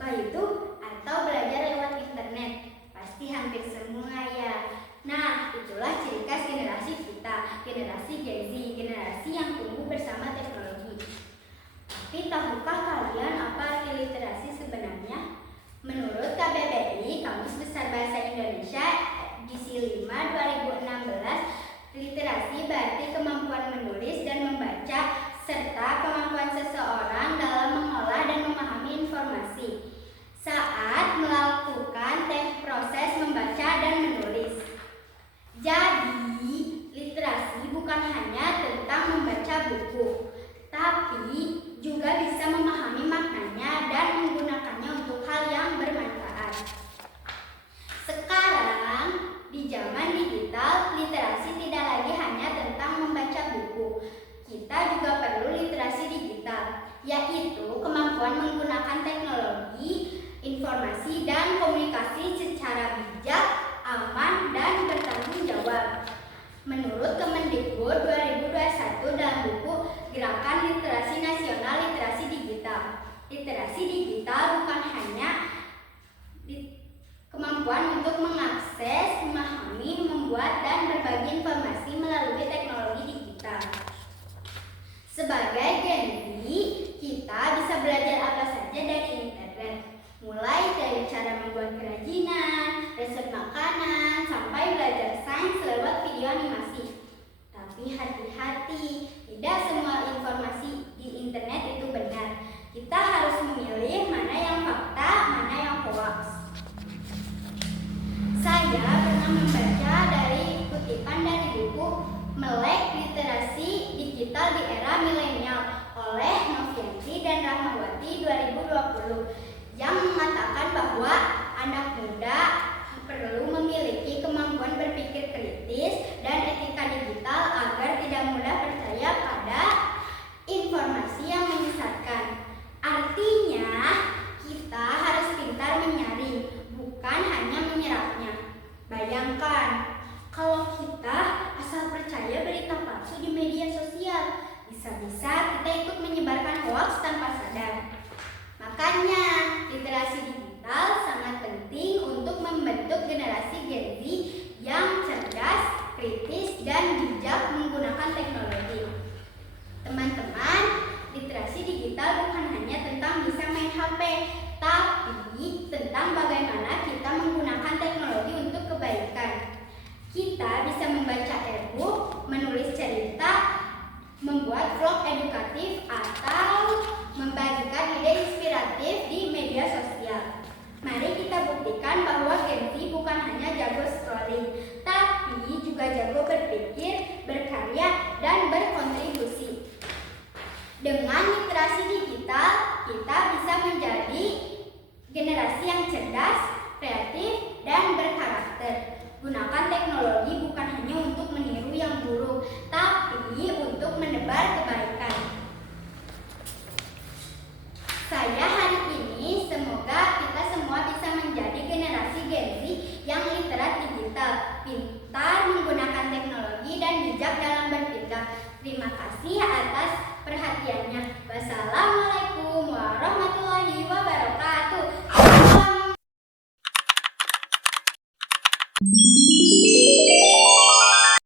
buka YouTube atau belajar lewat internet? Pasti hampir semua ya. Nah, itulah ciri khas generasi kita, generasi Gen Z, generasi yang tumbuh bersama teknologi. Tapi tahukah kalian apa arti literasi sebenarnya? Menurut KBBI, Kamus Besar Bahasa Indonesia, edisi 5 2016, literasi berarti kemampuan menulis dan membaca serta kemampuan seseorang dalam mengolah dan memahami informasi saat melakukan proses membaca dan menulis. Jadi, literasi bukan hanya tentang membaca buku, tapi juga bisa memahami maknanya dan menggunakannya untuk hal yang bermanfaat. Sekarang, di zaman digital, literasi tidak lagi hanya tentang membaca buku. Kita juga perlu literasi digital, yaitu kemampuan menggunakan teknologi, informasi, dan komunikasi secara bijak, aman, dan bertanggung jawab. Menurut Kemendikbud 2021 dalam buku Gerakan Literasi Nasional Literasi Digital, literasi digital bukan hanya kemampuan untuk mengakses, memahami, membuat, dan berbagi informasi melalui teknologi digital. Sebagai Gen Z, kita bisa belajar apa saja dari internet, mulai dari cara membuat kerajinan, resep makanan, sampai belajar sains lewat video animasi. Tapi hati-hati, tidak semua informasi di internet itu benar. Kita harus memilih mana yang fakta, mana yang hoax. Saya pernah membaca dari kutipan dari buku Melek Literasi Digital di Era Milenial oleh Novianti dan Rahmawati 2020 yang mengatakan bahwa anak muda perlu memiliki kemampuan berpikir kritis dan etika digital agar tidak mudah percaya pada informasi yang menyesatkan. Artinya, kita harus pintar menyaring, bukan hanya menyerapnya. Bayangkan, kalau kita asal percaya berita palsu di media sosial, bisa-bisa kita ikut menyebarkan hoaks tanpa sadar. Makanya, literasi digital sangat penting untuk membentuk generasi Gen Z yang cerdas, kritis, dan bijak menggunakan teknologi. Teman-teman, literasi digital bukan hanya tentang bisa main HP, tapi tentang bagaimana kita menggunakan teknologi untuk kebaikan. Kita bisa membaca e-book, menulis cerita, membuat vlog edukatif, atau membagikan ide inspiratif di media sosial. Mari kita buktikan bahwa Gen Z bukan hanya jago scrolling, tapi juga jago berpikir, berkarya, dan berkontribusi. Dengan literasi digital, kita bisa menjadi generasi yang cerdas, kreatif, dan berkarakter. Gunakan teknologi bukan hanya untuk meniru yang buruk, tapi untuk menebar kebaikan. Saya hari ini semoga kita semua bisa menjadi generasi Gen Z yang literat digital, pintar menggunakan teknologi, dan bijak dalam bertindak. Terima kasih atas perhatiannya. Wassalam.